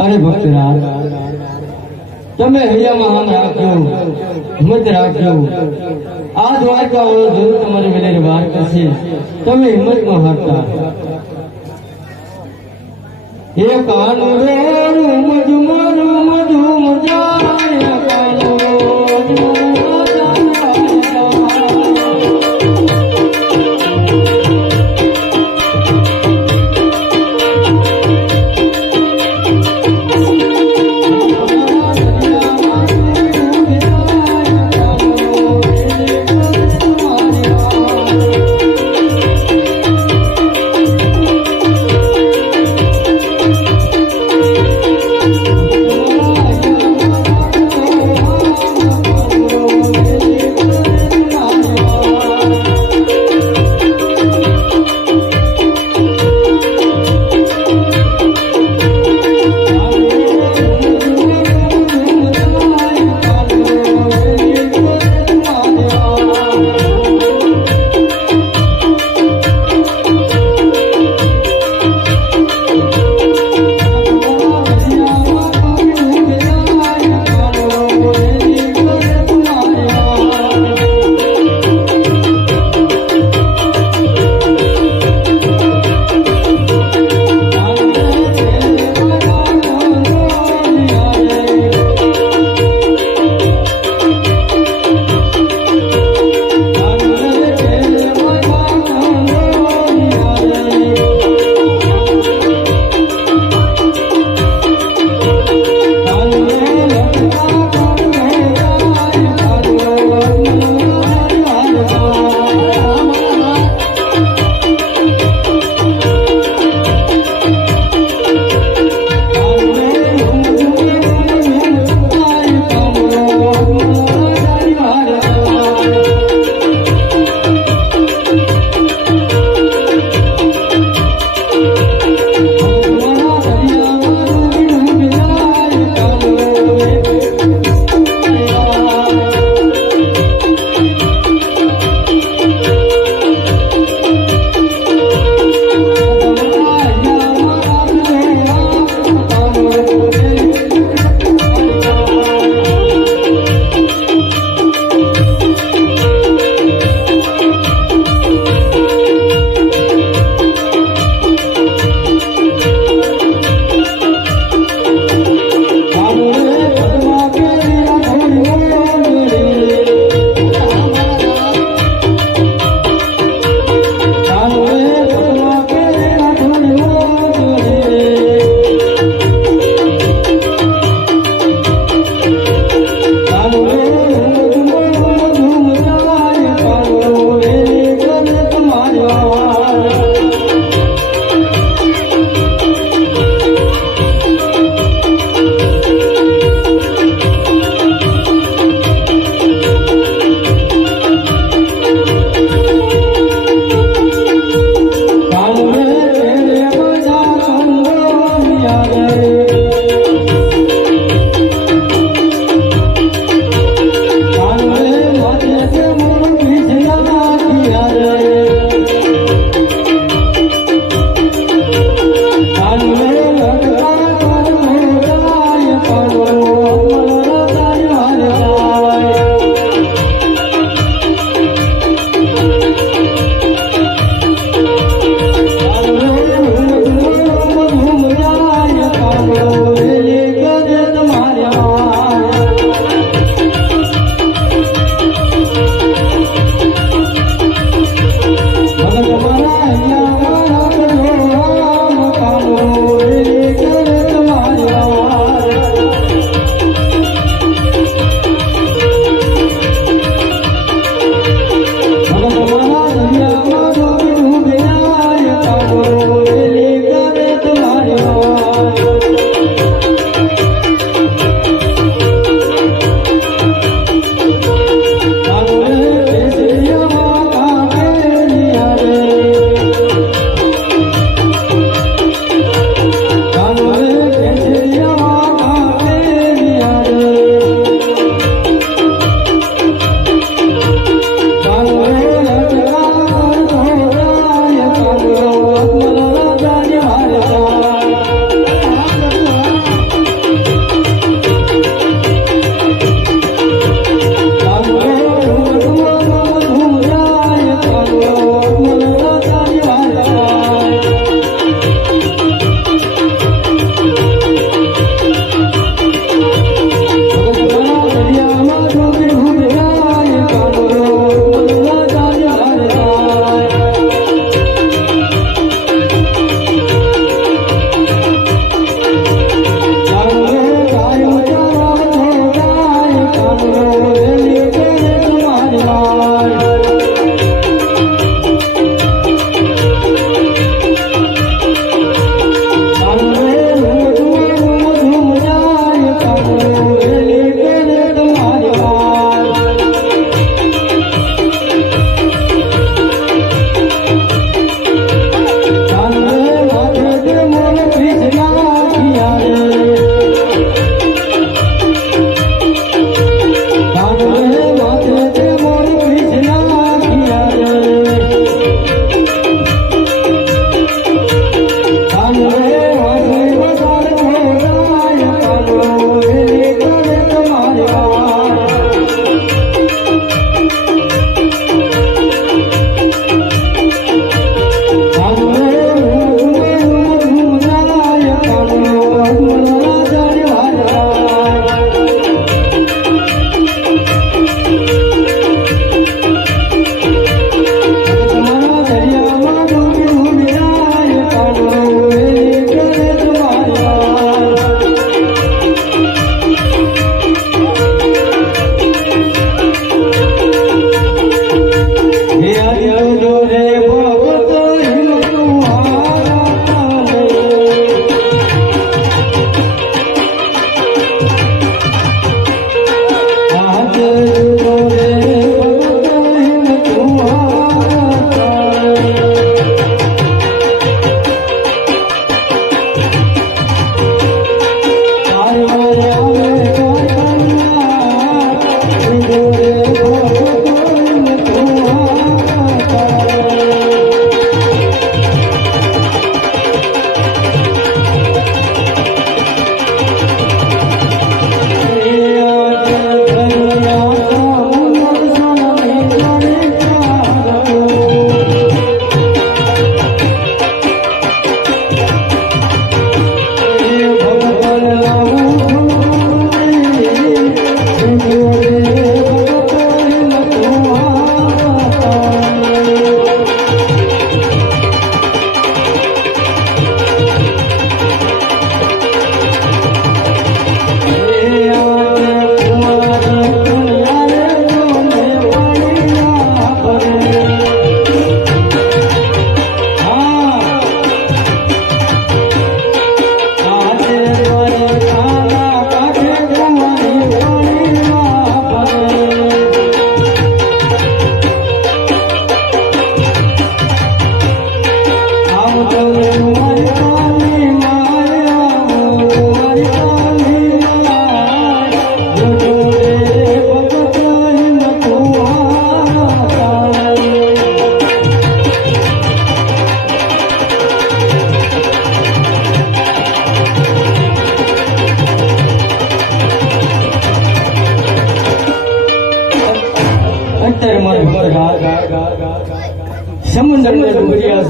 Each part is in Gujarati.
अरे भक्तराज તમે હૈયામાં આમ રાખજો, હિંમત રાખજો। આ દ્વારકા વાળો જરૂર તમારી વેલે વાર કરશે, તમે હિંમતમાં હારતા। એ કાનુ રે મધુ મધુ મધુ મજાય કાનુ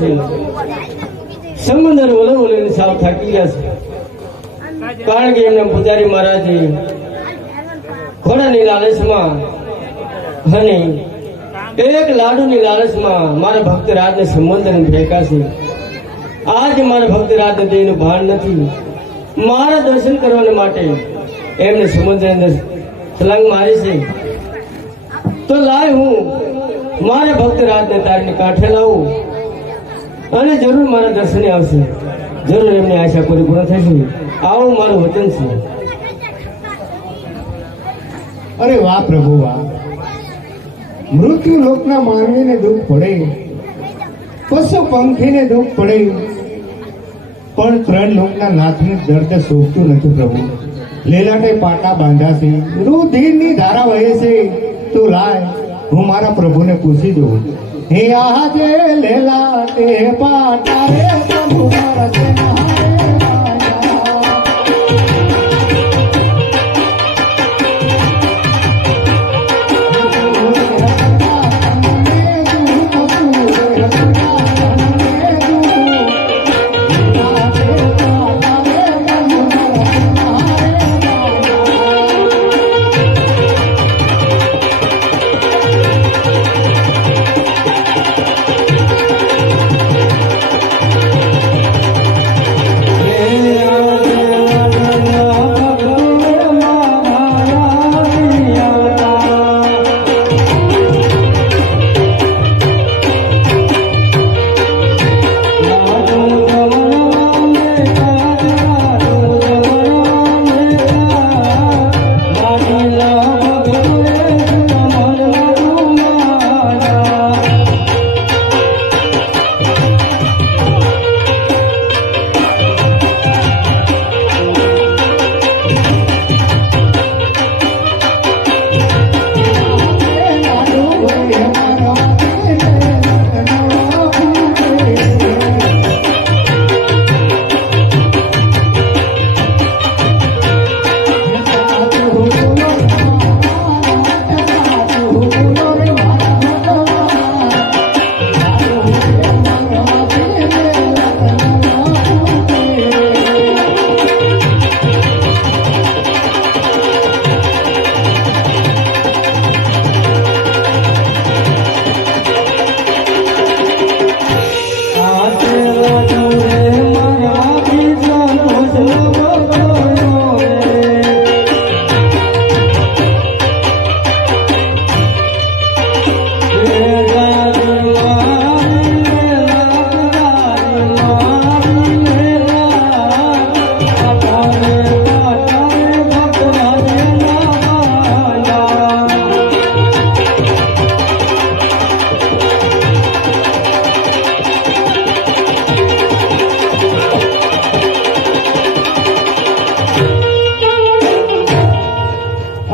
છે સમંદર વલવલીને સાવ થાકી ગયા છે, કારણ કે એમના પૂજારી મહારાજે ઘોડાની લાલચમાં અને એક લાડુની લાલચમાં મારા ભક્ત રાજને સમંદરને ફેંકા છે. આજ મારા ભક્ત રાજને દેહનું ભાન નથી. મારા દર્શન કરવા માટે એમને સમુદ્રની અંદર છલાંગ મારી છે. તો લાય હું મારા ભક્ત રાજને તારીને કાંઠે લાવું અને જરૂર મારા દર્શને આવશે. જરૂર એમની આશા પૂરી થશે. આવું મારું વચન છે. અરે વાહ પ્રભુ વાહ. મૃત્યુ લોકના માનવીને દુઃખ પડે, પશુ પંખીને દુઃખ પડે, પણ ત્રણ લોકના નાથને દર્દ શોભતું નથી પ્રભુ. લેલાટે પાટા બાંધાશે, રુધિરની ધારા વહે છે. તું લાય હું મારા પ્રભુને પૂછી દઉં. હે આજે લેલાટે પાટા રે પ્રભુ મારા છે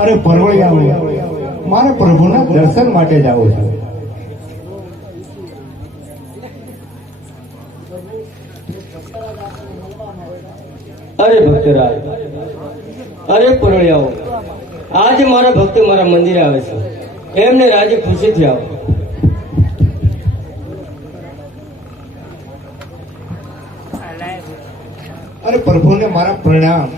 નહારે પરવળિયા મારા પ્રભુના દર્શન માટે જાઉં છું. અરે ભક્તરાજ, અરે પરવળિયાઓ, આજે મારા ભક્તો મારા મંદિરે આવે છે. એમને રાજી ખુશીથી આવો. અરે પ્રભુને મારા પ્રણામ.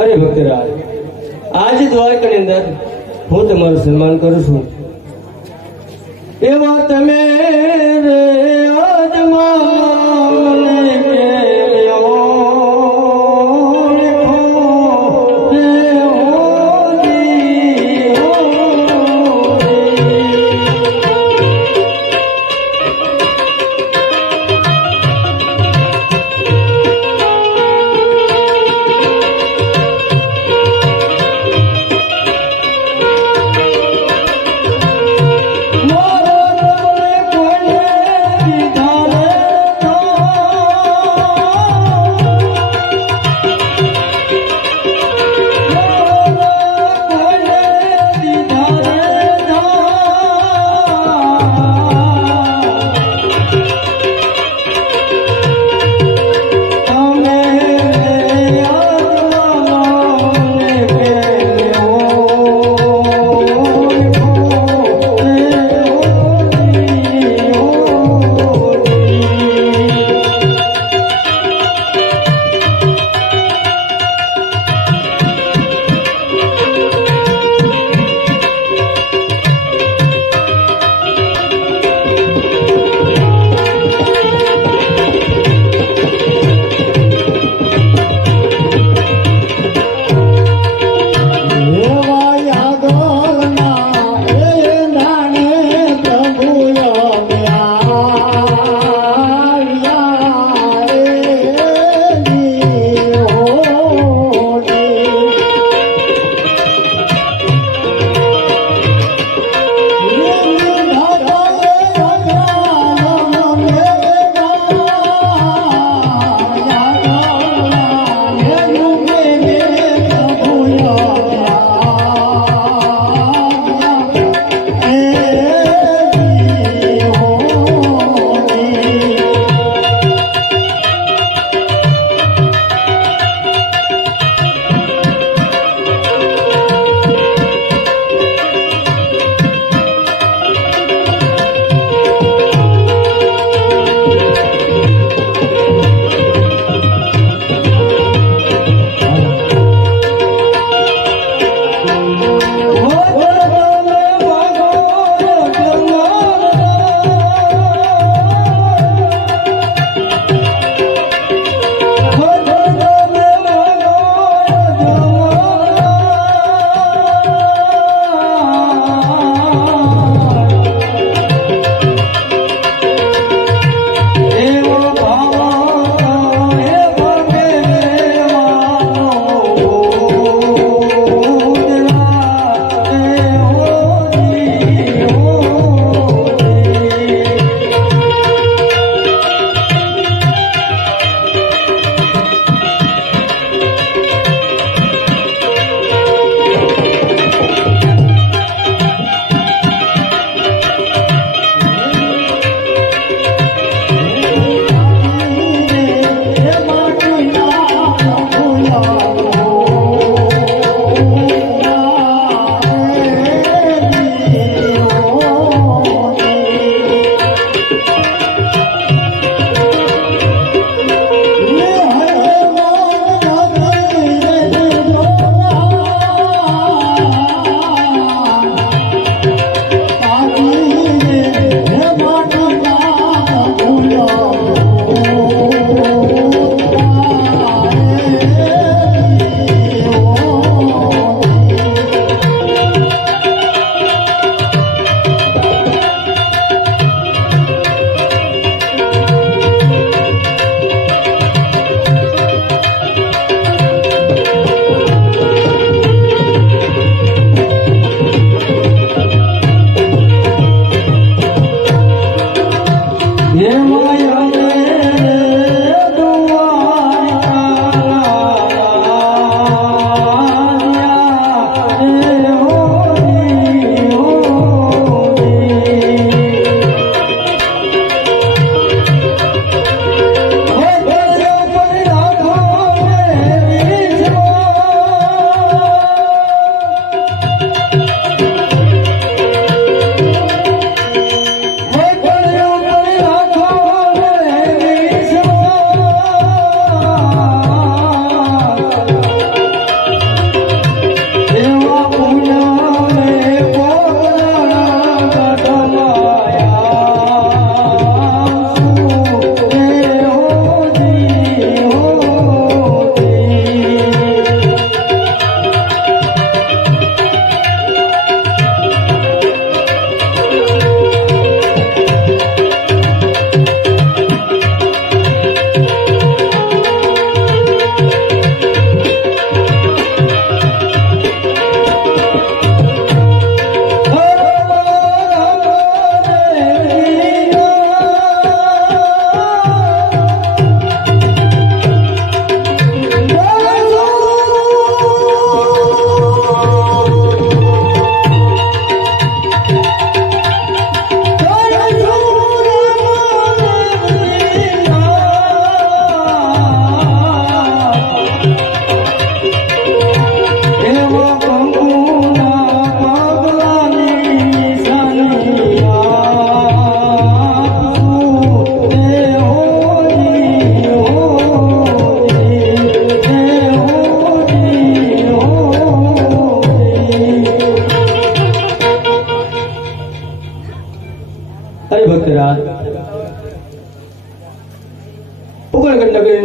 અરે ભક્તરાજ, આજે દ્વારકાની અંદર હું તમારું સન્માન કરું છું. એવા તમે રે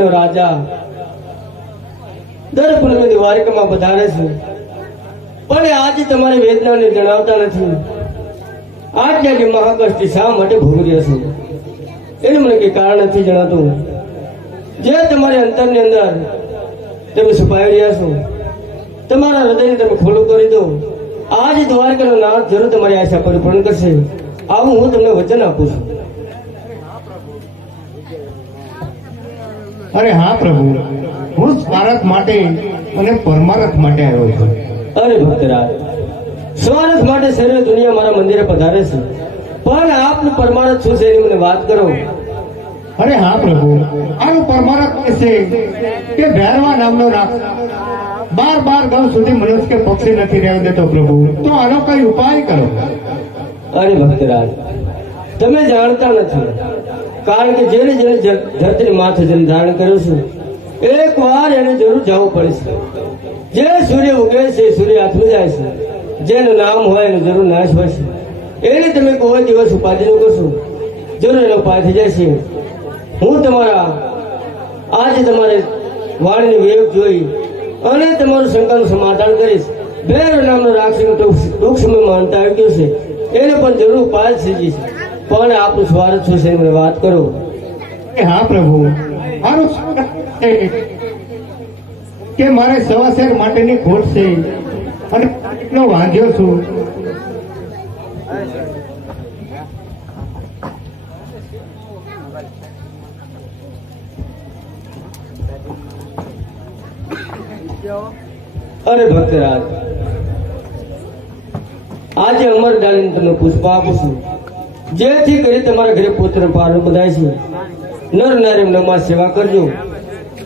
નો રાજા દર પૂનમે દ્વારકામાં પધારે છે, પણ આજે તમારી વેદનાને જણાવતા નથી. આટલી મહાકષ્ટ શા માટે ભોગવી રહ્યા છો એનું મને કઈ કારણ નથી જણાતું. જે તમારી અંતરની અંદર તમે છુપાવી રહ્યા છો, તમારા હૃદયને તમે ખોલું કરી દો. આજ દ્વારકાનો નાથ જરૂર તમારી આશા પરિપૂર્ણ કરશે, આવું હું તમને વચન આપું છું. અરે હા પ્રભુ, હું સ્વાર્થ માટે અને પરમાર્થ માટે આવ્યો છું. અરે ભક્તરાજ, સ્વાર્થ માટે સર્વે દુનિયા મારા મંદિરે પધારે છે, પણ આપનું પરમાર્થ શું છે એની મને વાત કરો. અરે હા પ્રભુ, આનું પરમાર્થ એ છે કે ભૈરવા નામનો રાક્ષસ 12 ગાઉ સુધી મનુષ્ય કે પક્ષી નથી રહેવા દેતો પ્રભુ, તો આનો કઈ ઉપાય કરો. અરે ભક્તરાજ, તમે જાણતા નથી, કારણ કે જેને જેને ધરતીની માથે જન્મ ધારણ કર્યો છે, એક વાર એને જરૂર જવું પડે છે. જે સૂર્ય ઉગે છે સૂર્ય આથમી જાય છે, જેનું નામ હોય એનું જરૂર નાશ હોય છે. એને તમે કોઈ દિવસ ઉપાધિ ન કરશો, જરૂર એનો ઉપાય થઈ જાય છે. હું તમારા આજે તમારે વાણીની વેગ જોઈ અને તમારું શંકાનું સમાધાન કરીશ. ભૈરવ નામનો રાક્ષસ ટૂંક સમયમાં અંત આવી ગયો છે, એને પણ જરૂર ઉપાય થઈ જશે, પણ આપણું સ્વાર્થ શું છે મને વાત કરો. હા પ્રભુ, આનું કે મારે સવા શેર માટેની ખોટ છે અને એટલો વાંધ્યો છું. અરે ભક્તરાજ, આજે અમર ડાલીને તમને પુષ્પ આપું છું, જેથી કરી તમારા ઘરે પુત્ર પાર બધાય છે. નર નારી નમા સેવા કરજો.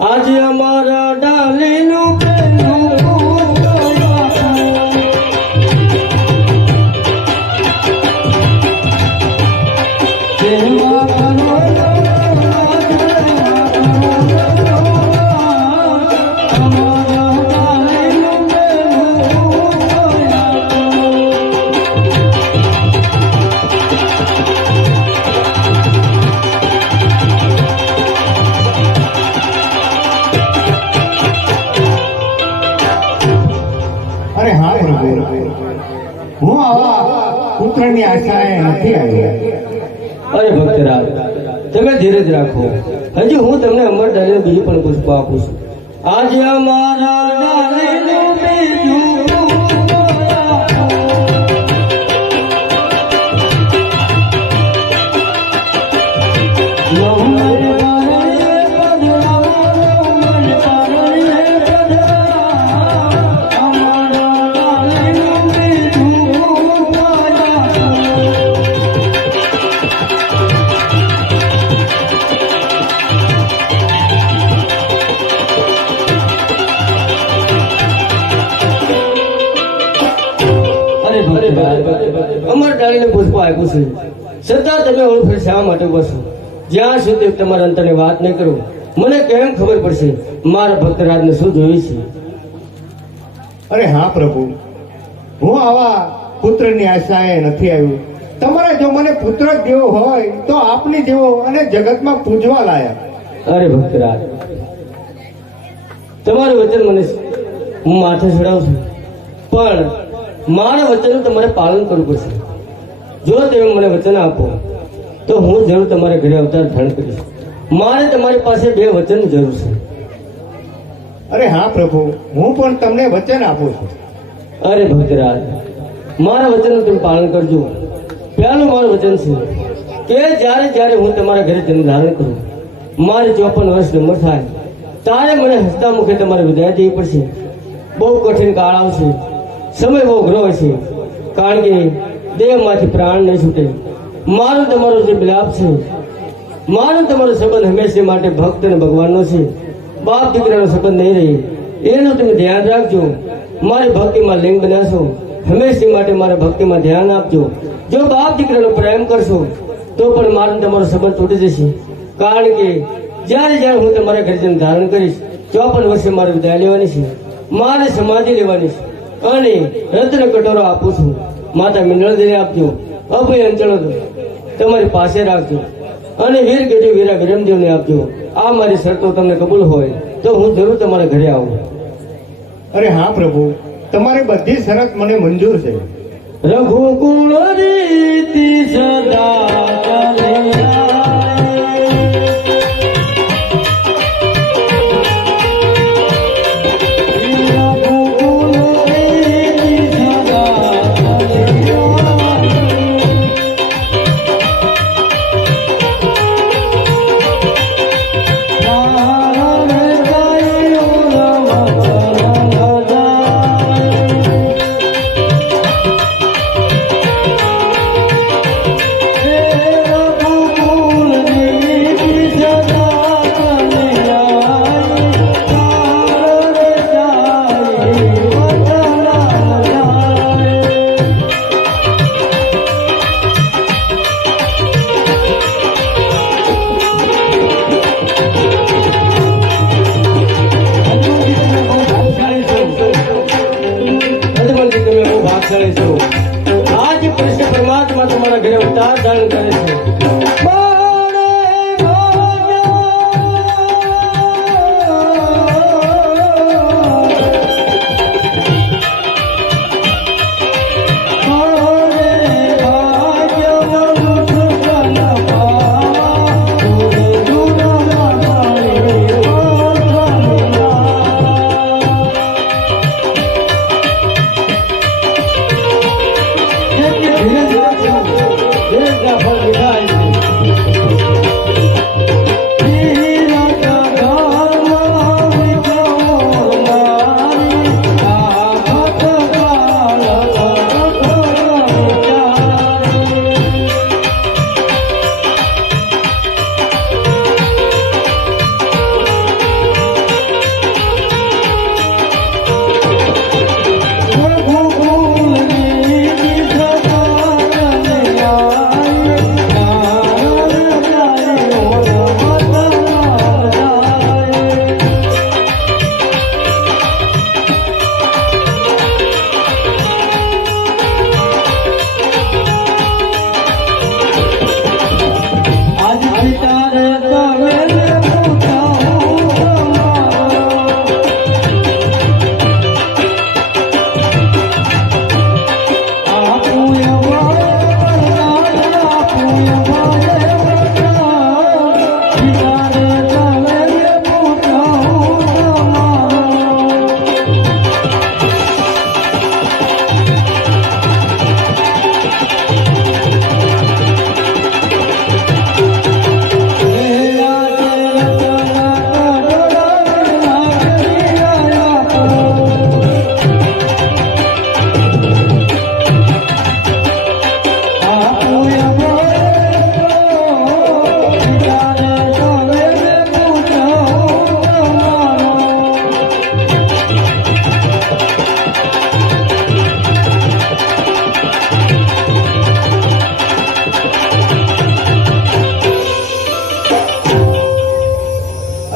આજે અમારા ડાલીનું હું આવા પુત્રની આશાએ નથી આવ્યો. અરે ભક્તરાજ, તમે ધીરજ રાખો, હજી હું તમને અમર ડાલીનું બીજું પણ પુષ્પ આપું છું. આજે અમારા ડાલીનું બીજું અમર ડાળીને પુષ્પ આપ્યું છે, છતાં તમે ઓળખે શા માટે બસો? જ્યાં સુધી તમારા અંતરની વાત નહીં કરું, મને કેમ ખબર પડશે મારા ભક્તરાજને શું જોયું છે? અરે હા પ્રભુ, હું આવા પુત્રની આશાએ નથી આવ્યો. તમારે જો મને પુત્ર જ જેવો હોય તો આપની જેવો અને જગતમાં પૂજવા લાયક. અરે ભક્તરાજ, તમારું વચન મને હું માથે ચડાવું છું, પણ મારા વચનનું તમારે પાલન કરવું પડશે. જો તમે મને વચન આપો તો હું જરૂર તમારા ઘરે અવતાર ધારણ કરીશ. મારે તમારી પાસે 2 વચનની જરૂર છે. અરે હા પ્રભુ, હું પણ તમને વચન આપું છું. અરે ભક્તરાજ, મારા વચનનું તમે પાલન કરજો. પહેલું મારું વચન છે કે જ્યારે જ્યારે હું તમારા ઘરે જન્મ ધારણ કરું, મારે 54 વર્ષની ઉંમર થાય તારે મને હસતા મુખે તમારે વિદાય દેવી પડશે. બહુ કઠિન કાળ આવશે, સમય બહુ અઘરો હશે, કારણ કે દેહમાંથી પ્રાણ નહીં છૂટે. મારો તમારો જે મિલાપ છે, મારો તમારો સંબંધ હંમેશા માટે ભક્ત અને ભગવાનનો છે. બાપ દીકરાનો સંબંધ નહીં રહે, એનું તમે ધ્યાન રાખજો. મારી ભક્તિમાં લિંગ બનાવશો, હંમેશા માટે મારા ભક્તિમાં ધ્યાન આપજો. જો બાપ દીકરાનો પ્રેમ કરશો તો પણ મારો તમારો સંબંધ તૂટી જશે, કારણ કે જ્યારે જ્યારે હું તમારા ઘરે જન્મ ધારણ કરીશ 54 વર્ષે મારે વિદાય લેવાની છે, મારે સમાધિ લેવાની છે. અને રત્ન કટોરો આપું છું, માતા મિનળ દે આપજો. અભય અંચળો તમારી પાસે રાખજો. અને વીર ગઢી વીરા વિરમદેવને આપજો. આ મારી શરતો તમને કબૂલ હોય તો હું જરૂર તમારા ઘરે આવું. અરે હા પ્રભુ, તમારી બધી શરત મને મંજૂર છે. રઘુકુળ રીતિ સદા ચાલે आज कृष्ण परमात्मा तुम्हारा घरे अवतार धारण करे છે.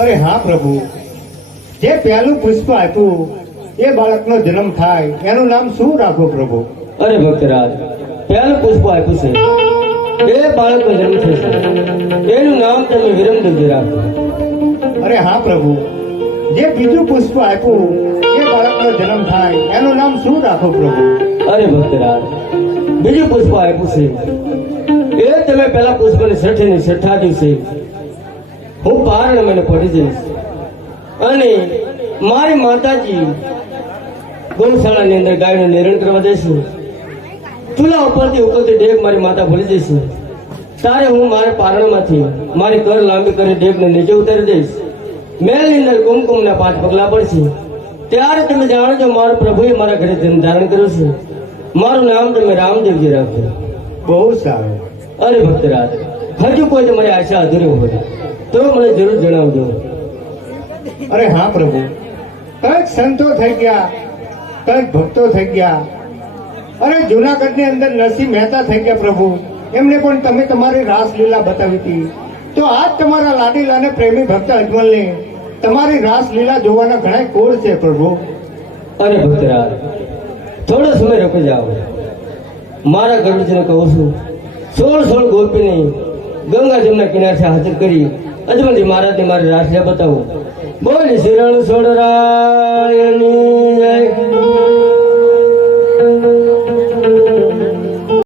અરે હા પ્રભુ, જે પહેલું પુષ્પ આપ્યું એ બાળકનો જન્મ થાય એનું નામ શું રાખો પ્રભુ? અરે ભક્તરાજ, પહેલું પુષ્પ આપ્યું છે એ બાળકનો જન્મ થશે, એનું નામ તમે વિરમદેવજી રાખો. અરે હા પ્રભુ, જે બીજું પુષ્પ આપ્યું એ બાળકનો જન્મ થાય એનું નામ શું રાખો પ્રભુ? અરે ભક્તરાજ, બીજું પુષ્પ આપ્યું છે એ તમે પેલા પુષ્પની છઠ્ઠીની છઠ્ઠા દિવસે હું પારણ મને પડી જઈશ અને મારી માતાજી ગૌશાળાની અંદર ગાયનું નિરણ કરવા જશે. ચૂલા ઉપરથી ઉકળતી ડેગ મારી માતા ભૂલી જશે. ત્યારે હું મારા પારણમાંથી મારી કર લાંબી કરી ડેગને નીચે ઉતારી દઈશ. મહેલની અંદર કુમકુમના 5 પગલા પડશે. ત્યારે તમે જાણો છો મારો પ્રભુએ મારા ઘરે જન્મ ધારણ કર્યો છે. મારું નામ તમે રામદેવજી રાખજો. બહુ સારું. અરે ભક્તરાજ, હજુ કોઈ તમારી આશા અધૂરી હોય તો મને જરૂર જણાવજો. અરે હા પ્રભુ, કઈક સંતો થઈ ગયા, કઈક ભક્તો થઈ ગયા. અરે જુનાગઢની અંદર નરસિંહ મહેતા થઈ ગયા પ્રભુ, એમને પણ તમે તમારી રાસલીલા બતાવી હતી. તો આજ તમારા લાડીલા અને પ્રેમી ભક્ત અજમલને તમારી રાસલીલા જોવાના ઘણા કોળ છે પ્રભુ. અરે ભક્તરાજ, થોડો સમય રોકી જાઓ. મારા ગરુડજીને કહું છું 16 ગોપીની ગંગા જમના કિનારે હાજર કરી અજમલજી મહારાજને મારી રાસલીલા બતાવો. બોલ શિરણ સોડરાયની જય.